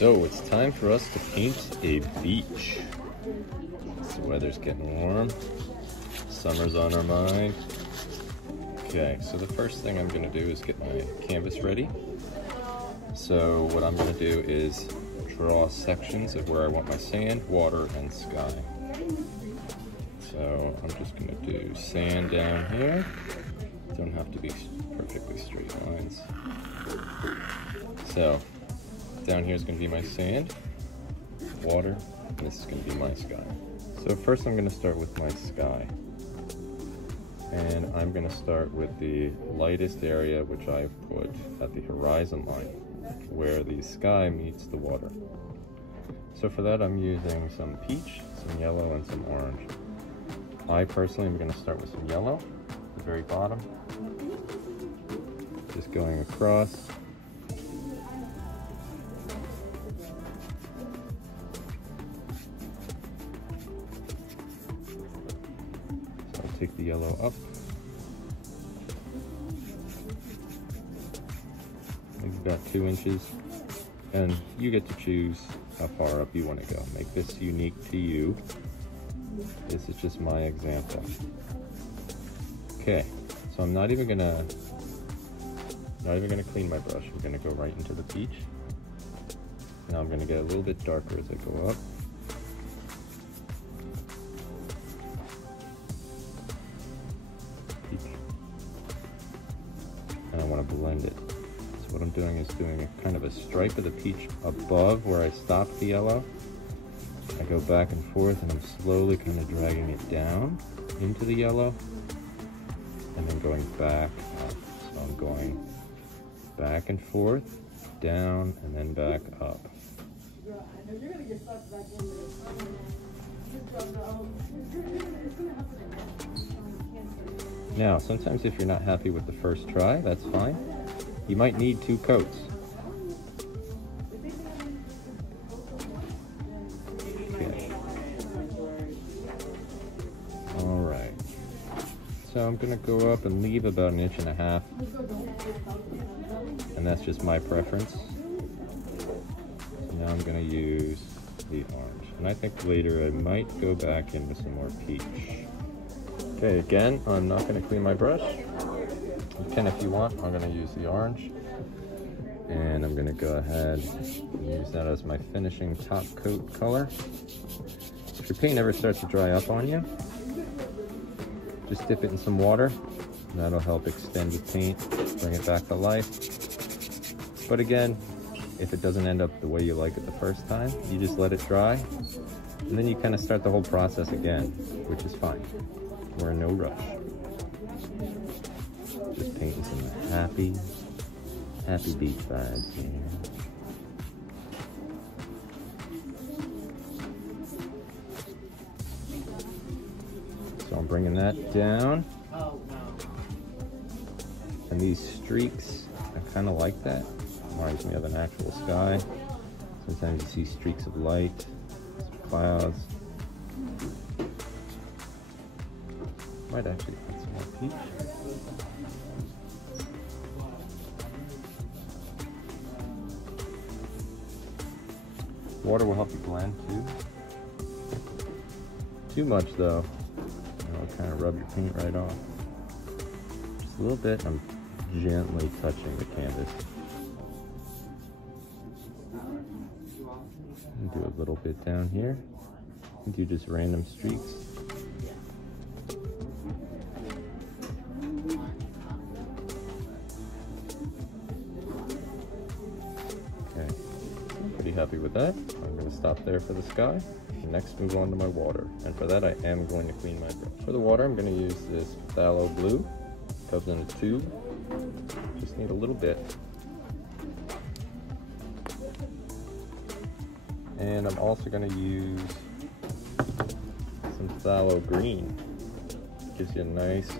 So it's time for us to paint a beach. The weather's getting warm. Summer's on our mind. Okay, so the first thing I'm gonna do is get my canvas ready. So what I'm gonna do is draw sections of where I want my sand, water, and sky. So I'm just gonna do sand down here. Don't have to be perfectly straight lines. So down here is gonna be my sand, water, and this is gonna be my sky. So first I'm gonna start with my sky. And I'm gonna start with the lightest area, which I've put at the horizon line, where the sky meets the water. So for that I'm using some peach, some yellow, and some orange. I personally am gonna start with some yellow at the very bottom. Just going across. So I'll take the yellow up. We've got 2 inches, and you get to choose how far up you want to go. Make this unique to you. This is just my example. Okay, so I'm not even gonna clean my brush. I'm gonna go right into the peach. Now I'm gonna get a little bit darker as I go up. Peach. And I want to blend it. So what I'm doing is doing a kind of a stripe of the peach above where I stopped the yellow. I go back and forth, and I'm slowly kind of dragging it down into the yellow, and then going back up. So I'm going back and forth, down, and then back up. Now, sometimes if you're not happy with the first try, that's fine. You might need 2 coats. Alright, so I'm going to go up and leave about 1.5 inches, and that's just my preference. So now I'm going to use the orange, and I think later I might go back in with some more peach. Okay, again, I'm not going to clean my brush. You can if you want. I'm going to use the orange, and I'm going to go ahead and use that as my finishing top coat color. If your paint ever starts to dry up on you, just dip it in some water. That'll help extend the paint, bring it back to life. But again, if it doesn't end up the way you like it the first time, you just let it dry, and then you kind of start the whole process again, which is fine. We're in no rush. Just painting some happy beach vibes here. So I'm bringing that down. And these streaks, I kind of like that. Reminds me of an actual sky. Sometimes you see streaks of light, some clouds. Might actually put some more peach. Water will help you blend too. Too much though, it'll kind of rub your paint right off. Just a little bit, I'm gently touching the canvas. And do a little bit down here. And do just random streaks. Okay, I'm pretty happy with that. I'm going to stop there for the sky. Next, move on to my water. And for that, I am going to clean my brush. For the water, I'm going to use this phthalo blue. Comes in a tube. Just need a little bit. And I'm also going to use some phthalo green. Gives you a nice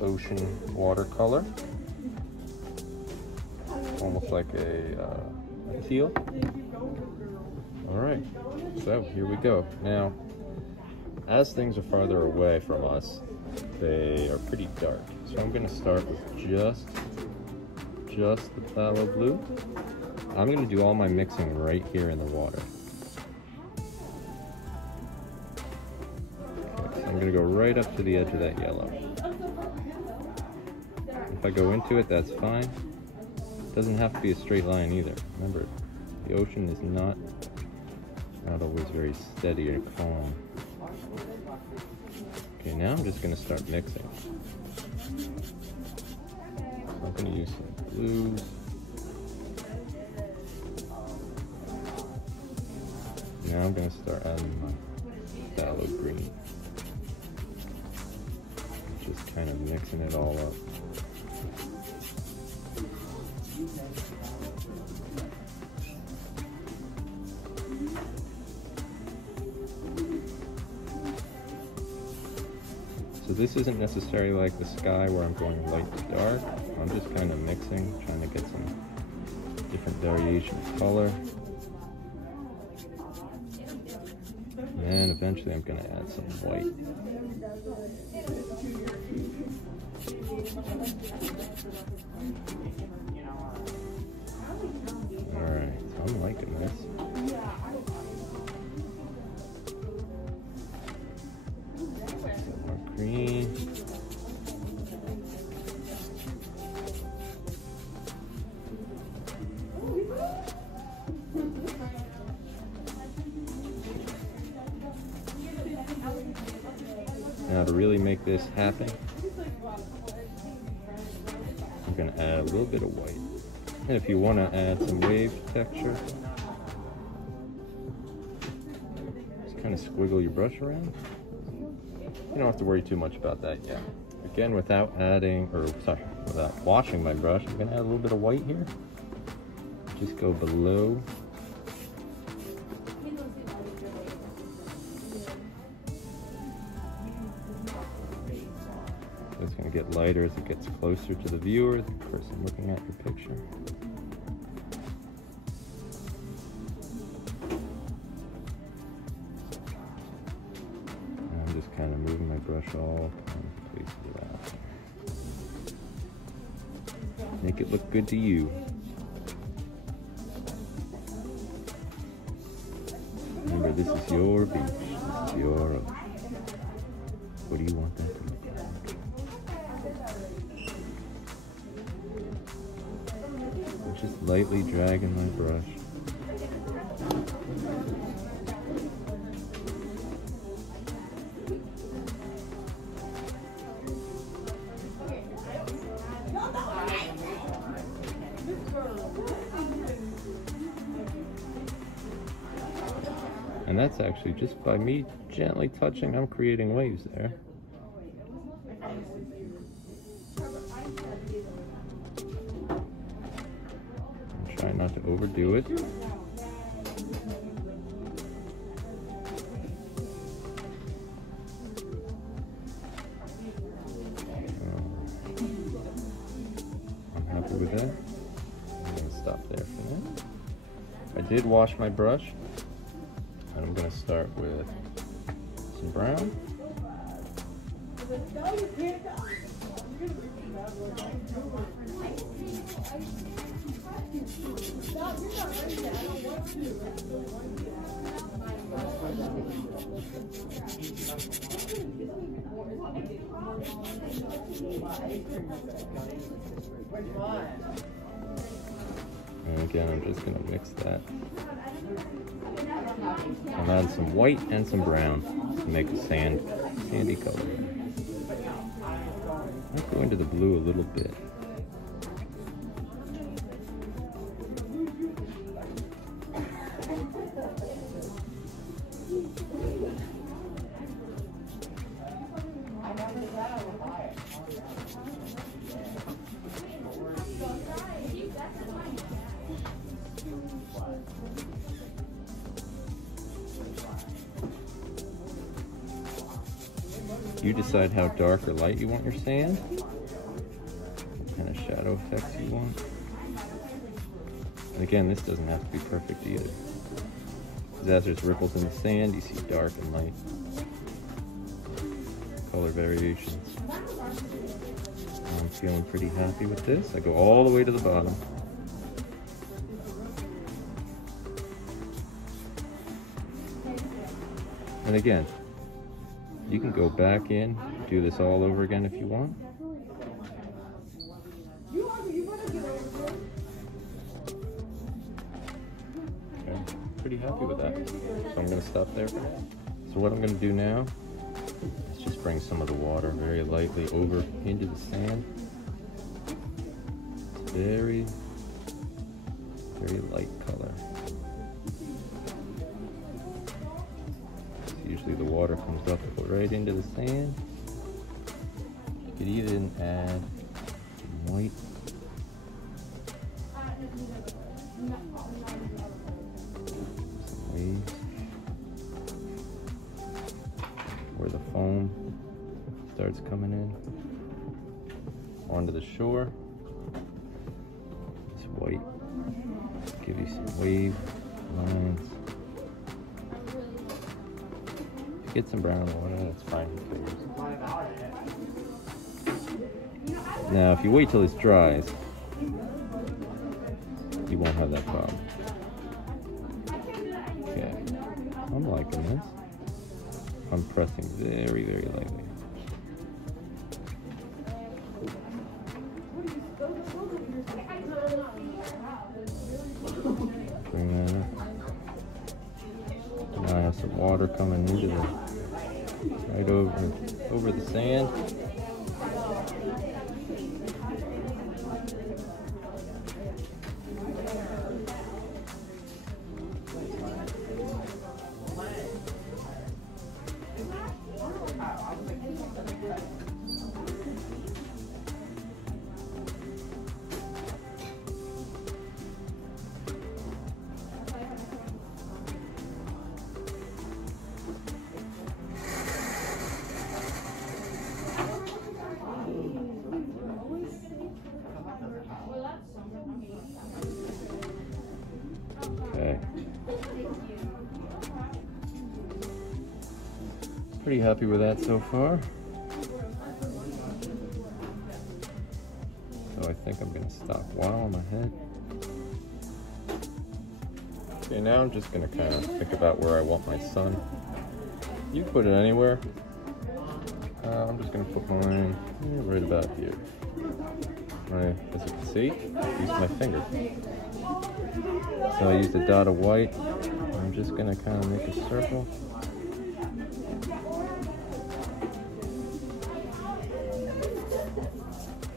ocean watercolor. Almost like a teal. Alright, so here we go. Now, as things are farther away from us, they are pretty dark. So I'm going to start with just the phthalo blue. I'm going to do all my mixing right here in the water. Okay, so I'm going to go right up to the edge of that yellow. If I go into it, that's fine. It doesn't have to be a straight line either. Remember, the ocean is not always very steady or calm. Okay, now I'm just going to start mixing. So I'm going to use some blue. Now I'm going to start adding my phthalo green. Just kind of mixing it all up. So this isn't necessarily like the sky where I'm going light to dark. I'm just kind of mixing, trying to get some different variation of color. And eventually I'm going to add some white. Alright, so I'm liking this. Some more green. Now to really make this happen, I'm going to add a little bit of white. And if you want to add some wave texture, just kind of squiggle your brush around. You don't have to worry too much about that yet. Again, without washing my brush, I'm going to add a little bit of white here. Just go below. It's going to get lighter as it gets closer to the viewer, the person looking at your picture. And I'm just kind of moving my brush all places around. Make it look good to you. Remember, this is your beach. This is your ocean. What do you want that to look like? Just lightly dragging my brush. And that's actually just by me gently touching, I'm creating waves there. Try not to overdo it. I'm happy with that. I'm going to stop there for now. I did wash my brush, and I'm going to start with some brown. And again, I'm just going to mix that. I'm adding some white and some brown to make a sandy color. I'll go into the blue a little bit. You decide how dark or light you want your sand, what kind of shadow effects you want. And again, this doesn't have to be perfect either. Because as there's ripples in the sand, you see dark and light color variations. I'm feeling pretty happy with this. I go all the way to the bottom. And again, you can go back in, do this all over again if you want. Okay, pretty happy with that. So I'm gonna stop there for now. So what I'm gonna do now is just bring some of the water very lightly over into the sand. It's very, very light color. Usually the water comes up right into the sand. You could even add some white. Some waves. Where the foam starts coming in onto the shore. This white give you some wave lines. Get some brown water, that's fine. Now, if you wait till this dries, you won't have that problem. Okay, I'm liking this. I'm pressing very, very lightly. Bring that up. Now I have some water coming into the right over the sand. Okay. Pretty happy with that so far. So I think I'm gonna stop while I'm ahead. Okay, now I'm just gonna kind of think about where I want my sun. You can put it anywhere. I'm just gonna put mine right about here. As you can see, I used my finger. So I used a dot of white. I'm just gonna kind of make a circle.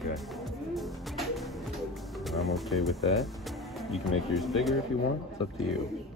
Okay. I'm okay with that. You can make yours bigger if you want. It's up to you.